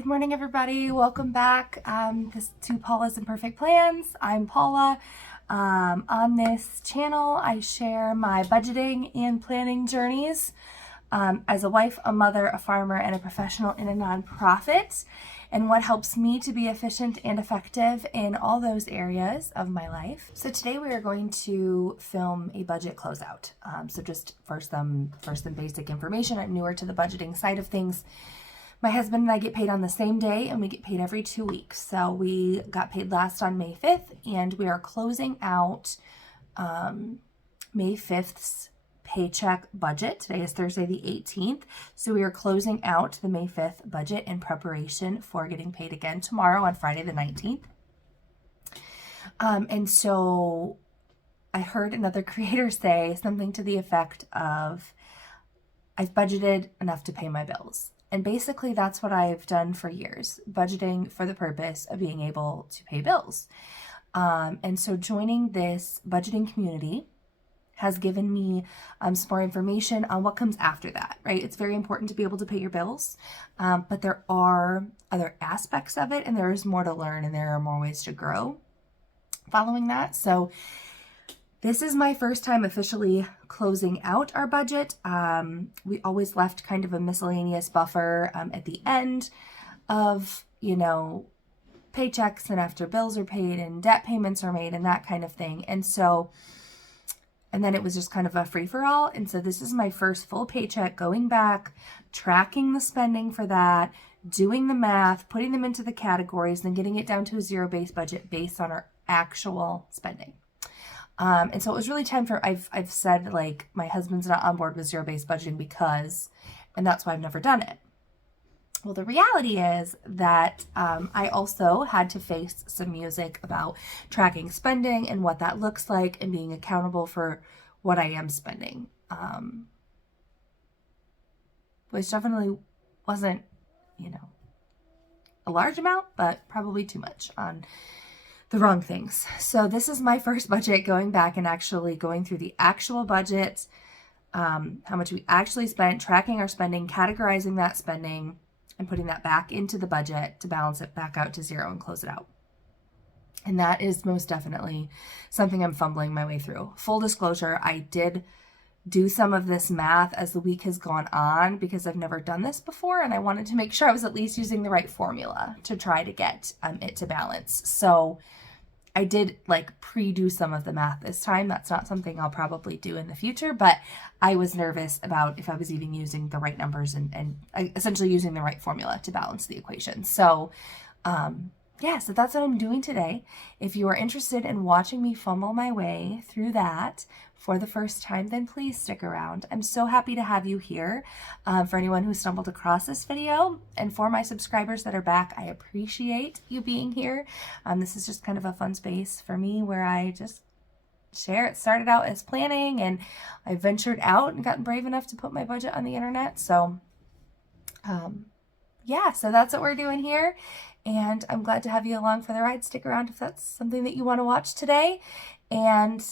Good morning, everybody. Welcome back to Paula's Imperfect Plans. I'm Paula. On this channel, I share my budgeting and planning journeys as a wife, a mother, a farmer, and a professional in a nonprofit, and what helps me to be efficient and effective in all those areas of my life. So today we are going to film a budget closeout. So just first some basic information. I'm newer to the budgeting side of things. My husband and I get paid on the same day, and we get paid every 2 weeks. So we got paid last on May 5th, and we are closing out May 5th's paycheck budget. Today is Thursday the 18th. So we are closing out the May 5th budget in preparation for getting paid again tomorrow on Friday the 19th. And so I heard another creator say something to the effect of, I've budgeted enough to pay my bills. And basically that's what I've done for years, budgeting for the purpose of being able to pay bills. And so joining this budgeting community has given me some more information on what comes after that, right? It's very important to be able to pay your bills, but there are other aspects of it, and there is more to learn, and there are more ways to grow following that. So this is my first time officially closing out our budget. We always left kind of a miscellaneous buffer at the end of, paychecks and after bills are paid and debt payments are made and that kind of thing. And then it was just kind of a free-for-all. And so this is my first full paycheck, going back, tracking the spending for that, doing the math, putting them into the categories, then getting it down to a zero-based budget based on our actual spending. And so it was really time for, I've said, like, my husband's not on board with zero-based budgeting because, and that's why I've never done it. Well, the reality is that I also had to face some music about tracking spending and what that looks like and being accountable for what I am spending, which definitely wasn't, a large amount, but probably too much on the wrong things. So this is my first budget, going back and actually going through the actual budget, how much we actually spent, tracking our spending, categorizing that spending, and putting that back into the budget to balance it back out to zero and close it out. And that is most definitely something I'm fumbling my way through. Full disclosure, I did do some of this math as the week has gone on because I've never done this before, and I wanted to make sure I was at least using the right formula to try to get it to balance. So I did pre-do some of the math this time. That's not something I'll probably do in the future, but I was nervous about if I was even using the right numbers and essentially using the right formula to balance the equation. So so that's what I'm doing today. If you are interested in watching me fumble my way through that for the first time, then please stick around. I'm so happy to have you here. For anyone who stumbled across this video, and for my subscribers that are back, I appreciate you being here. This is just kind of a fun space for me where I just share. It started out as planning, and I ventured out and gotten brave enough to put my budget on the internet. So so that's what we're doing here. And I'm glad to have you along for the ride. Stick around if that's something that you want to watch today. And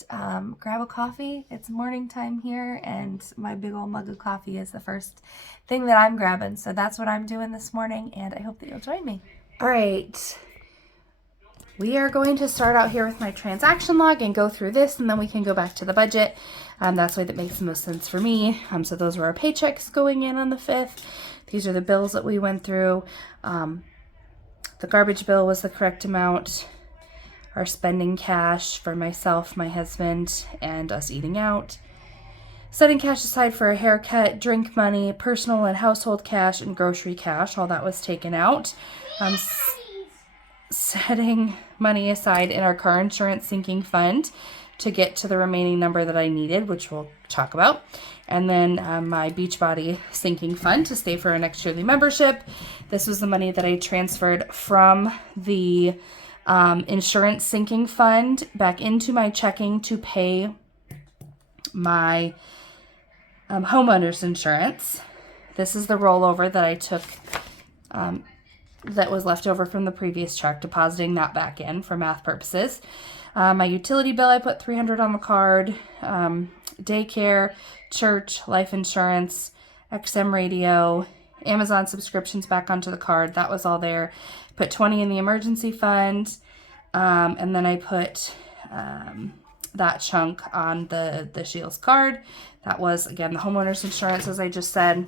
grab a coffee. It's morning time here, and my big old mug of coffee is the first thing that I'm grabbing. So that's what I'm doing this morning, and I hope that you'll join me. All right. We are going to start out here with my transaction log and go through this, and then we can go back to the budget. That's the way that makes the most sense for me. So those were our paychecks going in on the 5th. These are the bills that we went through. The garbage bill was the correct amount. Our spending cash for myself, my husband, and us eating out. Setting cash aside for a haircut, drink money, personal and household cash, and grocery cash. All that was taken out. Setting money aside in our car insurance sinking fund to get to the remaining number that I needed, which we'll talk about. And then my Beachbody sinking fund to stay for our next yearly membership. This was the money that I transferred from the insurance sinking fund back into my checking to pay my homeowner's insurance. This is the rollover that I took that was left over from the previous check, depositing that back in for math purposes. My utility bill, I put $300 on the card. Daycare, church, life insurance, XM radio, Amazon subscriptions back onto the card. That was all there. Put 20 in the emergency fund. And then I put that chunk on the Shields card. That was, again, the homeowner's insurance, as I just said.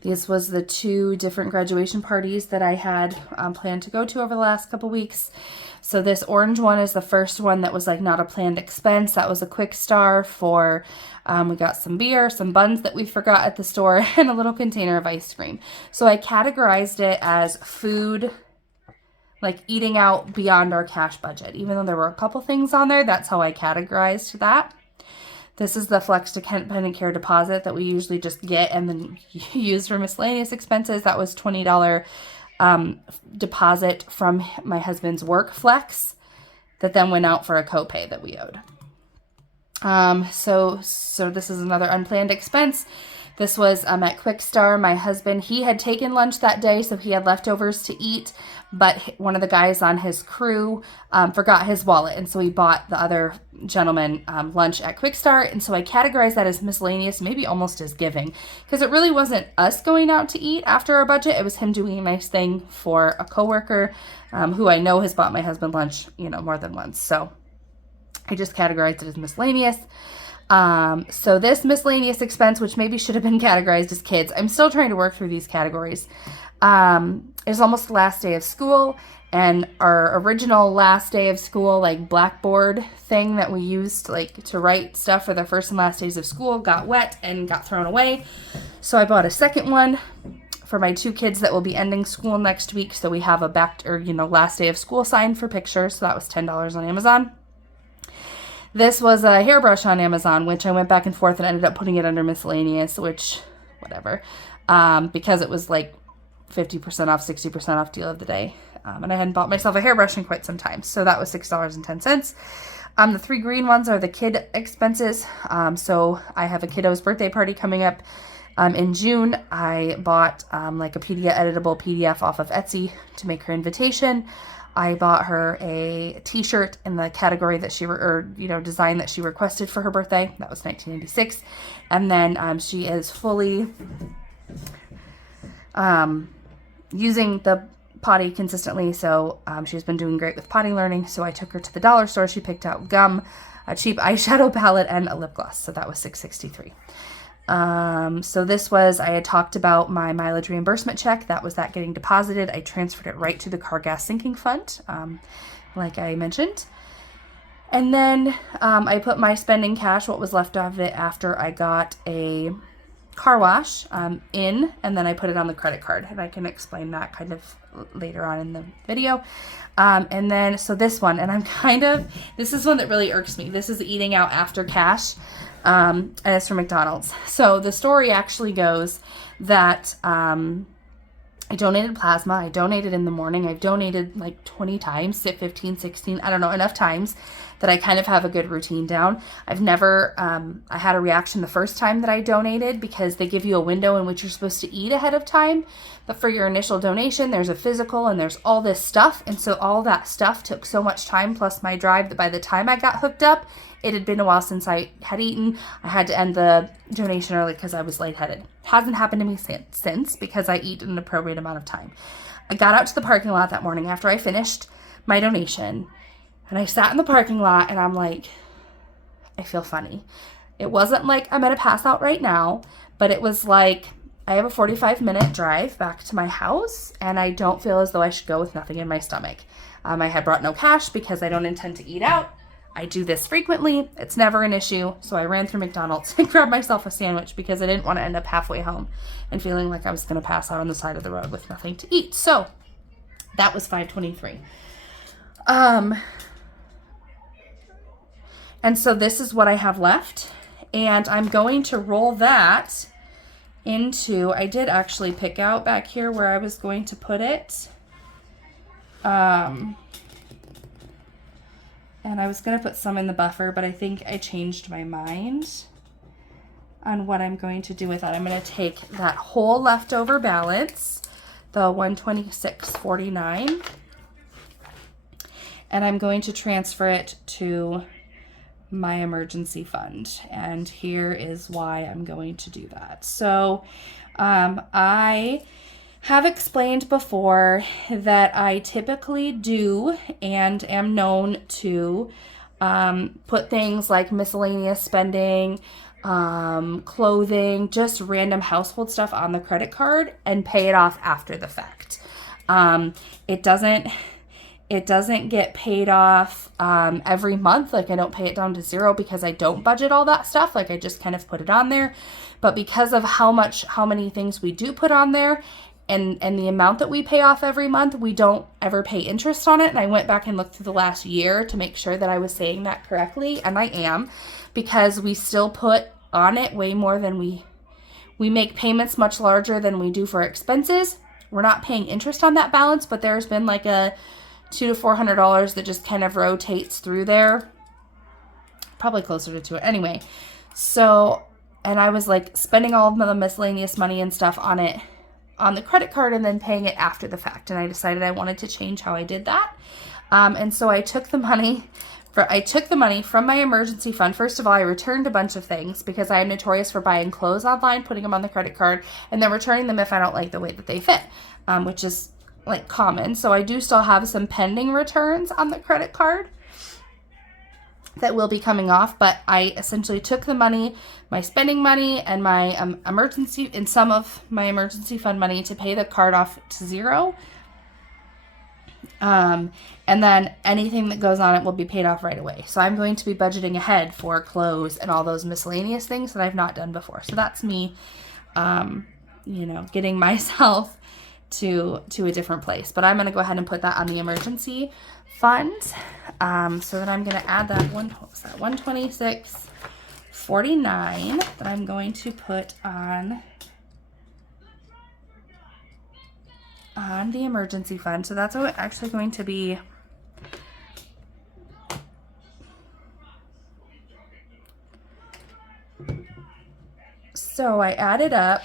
These was the 2 different graduation parties that I had planned to go to over the last couple weeks. So this orange one is the first one that was like not a planned expense. That was a quick star for, we got some beer, some buns that we forgot at the store, and a little container of ice cream. So I categorized it as food, like eating out beyond our cash budget. Even though there were a couple things on there, that's how I categorized that. This is the Flex Dependent Care deposit that we usually just get and then use for miscellaneous expenses. That was $20 deposit from my husband's work flex that then went out for a copay that we owed. So this is another unplanned expense. This was at Quick Star. My husband, he had taken lunch that day, so he had leftovers to eat, but one of the guys on his crew forgot his wallet, and so he bought the other gentleman lunch at Quick Star, and so I categorized that as miscellaneous, maybe almost as giving, because it really wasn't us going out to eat after our budget. It was him doing a nice thing for a coworker who I know has bought my husband lunch, more than once. So I just categorized it as miscellaneous. So this miscellaneous expense, which maybe should have been categorized as kids, I'm still trying to work through these categories. It's almost the last day of school, and our original last day of school, like blackboard thing that we used to write stuff for the first and last days of school, got wet and got thrown away. So I bought a second one for my 2 kids that will be ending school next week. So we have a last day of school sign for pictures. So that was $10 on Amazon. This was a hairbrush on Amazon, which I went back and forth and ended up putting it under miscellaneous, which, whatever, because it was like 50% off, 60% off deal of the day. And I hadn't bought myself a hairbrush in quite some time. So that was $6.10. The 3 green ones are the kid expenses. So I have a kiddo's birthday party coming up in June. I bought like a editable PDF off of Etsy to make her invitation. I bought her a t-shirt in the category that design that she requested for her birthday. That was 1986. And then she is fully using the potty consistently. So she's been doing great with potty learning. So I took her to the dollar store. She picked out gum, a cheap eyeshadow palette, and a lip gloss. So that was $6.63. So this was, I had talked about my mileage reimbursement check. That was that getting deposited. I transferred it right to the car gas sinking fund, like I mentioned. And then I put my spending cash, what was left of it after I got a car wash, in, and then I put it on the credit card. And I can explain that kind of later on in the video. And then, so this one, and this is one that really irks me. This is eating out after cash. And it's from McDonald's. So the story actually goes that I donated plasma. I donated in the morning. I've donated like 20 times, 15, 16, I don't know, enough times that I kind of have a good routine down. I've never, I had a reaction the first time that I donated because they give you a window in which you're supposed to eat ahead of time. But for your initial donation, there's a physical and there's all this stuff. And so all that stuff took so much time plus my drive that by the time I got hooked up, it had been a while since I had eaten. I had to end the donation early because I was lightheaded. Hasn't happened to me since because I eat an appropriate amount of time. I got out to the parking lot that morning after I finished my donation, and I sat in the parking lot and I'm like, I feel funny. It wasn't like I'm gonna pass out right now, but it was like I have a 45-minute drive back to my house and I don't feel as though I should go with nothing in my stomach. I had brought no cash because I don't intend to eat out. I do this frequently. It's never an issue. So I ran through McDonald's and grabbed myself a sandwich because I didn't want to end up halfway home and feeling like I was going to pass out on the side of the road with nothing to eat. So that was $5.23. And so this is what I have left. And I'm going to roll that into, I did actually pick out back here where I was going to put it. And I was going to put some in the buffer, but I think I changed my mind on what I'm going to do with that. I'm going to take that whole leftover balance, the $126.49, and I'm going to transfer it to my emergency fund. And here is why I'm going to do that. So I have explained before that I typically do and am known to put things like miscellaneous spending, clothing, just random household stuff on the credit card and pay it off after the fact. It doesn't get paid off every month. Like I don't pay it down to zero because I don't budget all that stuff. Like I just kind of put it on there. But because of how many things we do put on there and the amount that we pay off every month, we don't ever pay interest on it. And I went back and looked through the last year to make sure that I was saying that correctly. And I am, because we still put on it way more than we make payments much larger than we do for expenses. We're not paying interest on that balance, but there's been like a $200 to $400 that just kind of rotates through there. Probably closer to it. Anyway, so, and I was like spending all of the miscellaneous money and stuff on it, on the credit card, and then paying it after the fact. And I decided I wanted to change how I did that. And so I took the money from my emergency fund. First of all, I returned a bunch of things because I am notorious for buying clothes online, putting them on the credit card, and then returning them if I don't like the way that they fit, which is like common. So I do still have some pending returns on the credit card that will be coming off, but I essentially took the money, my spending money and my some of my emergency fund money to pay the card off to zero. And then anything that goes on it will be paid off right away. So I'm going to be budgeting ahead for clothes and all those miscellaneous things that I've not done before. So that's me, getting myself to a different place. But I'm going to go ahead and put that on the emergency fund. So that I'm going to add that $126.49 that I'm going to put on the emergency fund. So that's actually going to be so I added up.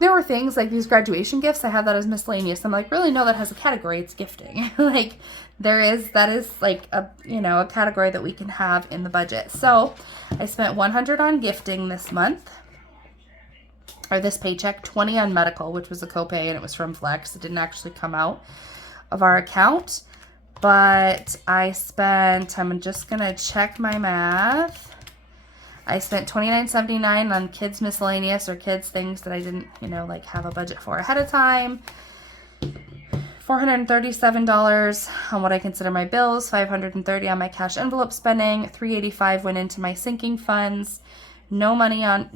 There were things like these graduation gifts. I had that as miscellaneous. I'm like, really? No, that has a category. It's gifting. Like that is like a category that we can have in the budget. So I spent $100 on gifting this month, or this paycheck, $20 on medical, which was a copay, and it was from Flex. It didn't actually come out of our account, but I'm just going to check my math. I spent $29.79 on kids miscellaneous, or kids things that I didn't, have a budget for ahead of time. $437 on what I consider my bills, $530 on my cash envelope spending, $385 went into my sinking funds. No money on,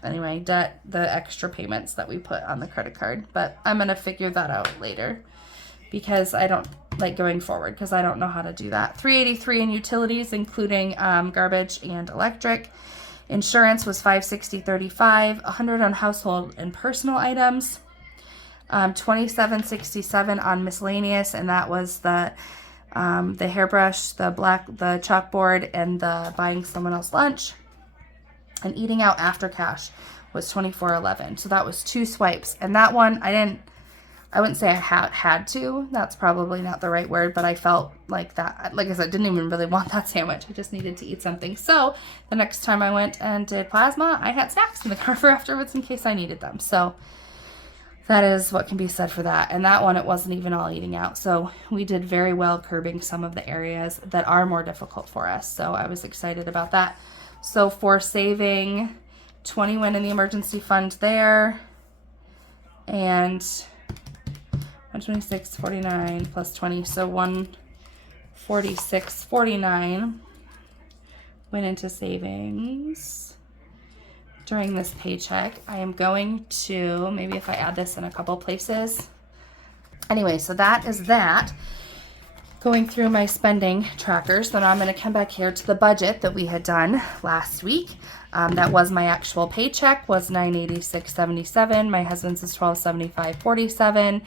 the extra payments that we put on the credit card, but I'm going to figure that out later because I don't like going forward because I don't know how to do that. $383 in utilities, including garbage and electric. Insurance was $560.35, $100 on household and personal items, $27.67 on miscellaneous, and that was the hairbrush, the chalkboard, and the buying someone else lunch. And eating out after cash was $24.11. So that was 2 swipes. And that one, I wouldn't say I had to. That's probably not the right word, but I felt like that. Like I said, I didn't even really want that sandwich. I just needed to eat something. So the next time I went and did plasma, I had snacks in the car for afterwards in case I needed them. So that is what can be said for that. And that one, it wasn't even all eating out. So we did very well curbing some of the areas that are more difficult for us. So I was excited about that. So for saving, 20 went in the emergency fund there, and 126.49 plus 20, so 146.49 went into savings during this paycheck. I am going to, maybe if I add this in a couple places. Anyway, so that is that. Going through my spending trackers, then I'm going to come back here to the budget that we had done last week. That was my actual paycheck, was $986.77. My husband's is $1275.47.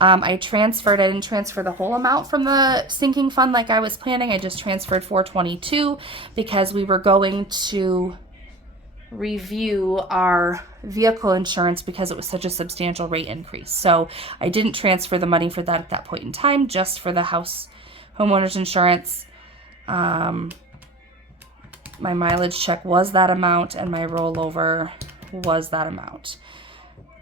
I didn't transfer the whole amount from the sinking fund like I was planning. I just transferred $422 because we were going to review our vehicle insurance because it was such a substantial rate increase. So I didn't transfer the money for that at that point in time, just for the homeowner's insurance. My mileage check was that amount, and my rollover was that amount.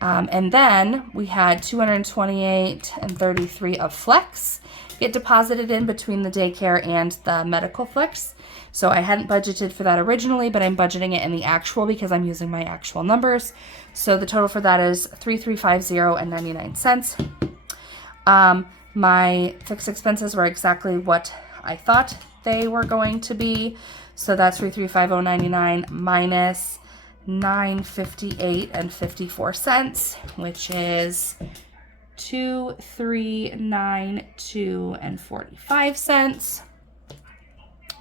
And then we had $228.33 of flex get deposited in between the daycare and the medical flex. So I hadn't budgeted for that originally, but I'm budgeting it in the actual because I'm using my actual numbers. So the total for that is $3,350.99. My fixed expenses were exactly what I thought they were going to be. So that's $3,350.99 minus $958.54, which is $2,392.45.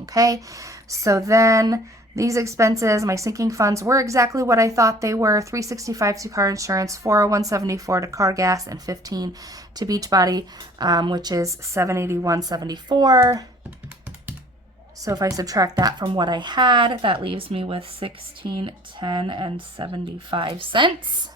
Okay, so then these expenses, my sinking funds were exactly what I thought they were. $365 to car insurance, $401.74 to car gas, and $15 to Beachbody, which is $781.74. So if I subtract that from what I had, that leaves me with $16.10.75.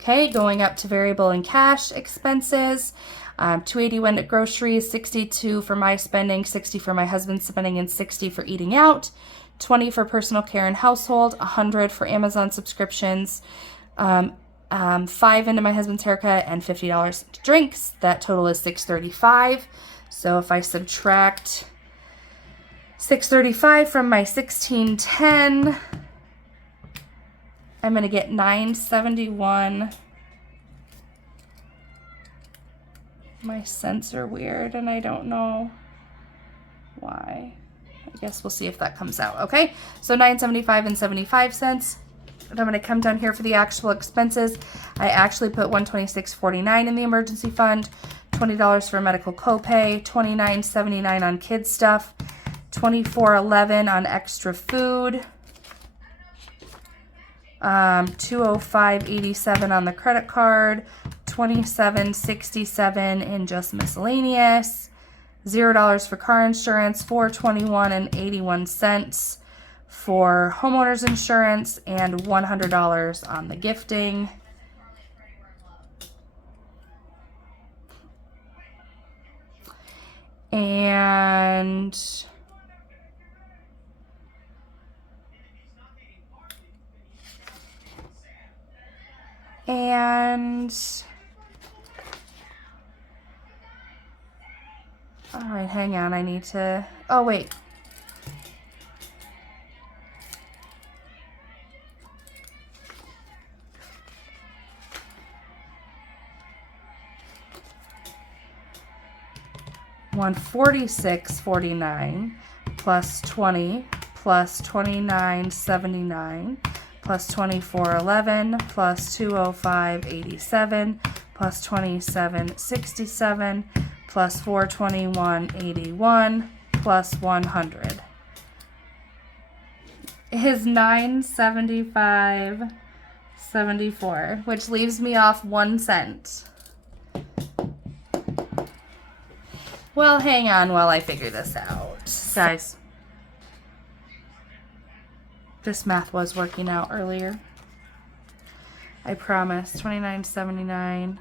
Okay, going up to variable and cash expenses. $280 went at groceries, $62 for my spending, $60 for my husband's spending, and $60 for eating out. $20 for personal care and household, $100 for Amazon subscriptions, $5 into my husband's haircut, and $50 to drinks. That total is $635. So if I subtract $635 from my $1610, I'm going to get $971. My cents are weird and I don't know why. I guess we'll see if that comes out. Okay, so $975.75. And I'm going to come down here for the actual expenses. I actually put $126.49 in the emergency fund, $20 for medical copay, $29.79 on kids stuff, $24.11 on extra food, $205.87 on the credit card, $27.67 in just miscellaneous, $0 for car insurance, $421.81 for homeowners insurance, and $100 on the gifting. And all right, hang on, I need to, oh wait. $146.49 plus 20 plus $29.79 plus $24.11 plus $205.87 plus $27.67 plus $421.81 plus $100 is $975.74, which leaves me off 1 cent. Well, hang on while I figure this out. Guys, this math was working out earlier. I promise. $29.79.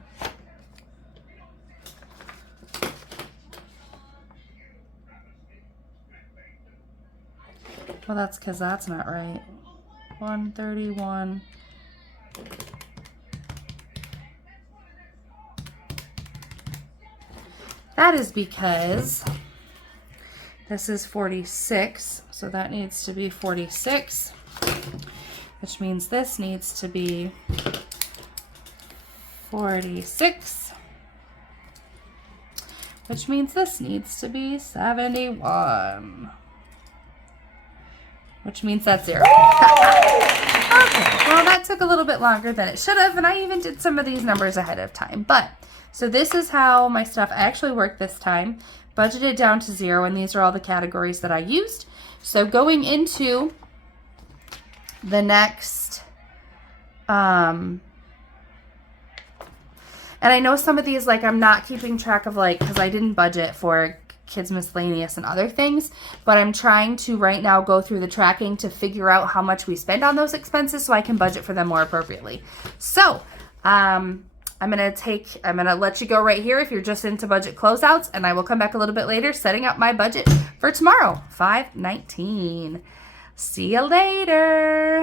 Well, that's because that's not right. 131. That is because this is 46, so that needs to be 46, which means this needs to be 46, which means this needs to be 71, which means that's 0. Okay, well, that took a little bit longer than it should have, and I even did some of these numbers ahead of time, but so this is how my stuff actually worked this time. Budgeted down to 0, and these are all the categories that I used. So going into the next, and I know some of these, like, I'm not keeping track of, like, because I didn't budget for kids miscellaneous and other things, but I'm trying to right now go through the tracking to figure out how much we spend on those expenses so I can budget for them more appropriately. So, I'm going to let you go right here if you're just into budget closeouts, and I will come back a little bit later setting up my budget for tomorrow, 5/19. See you later.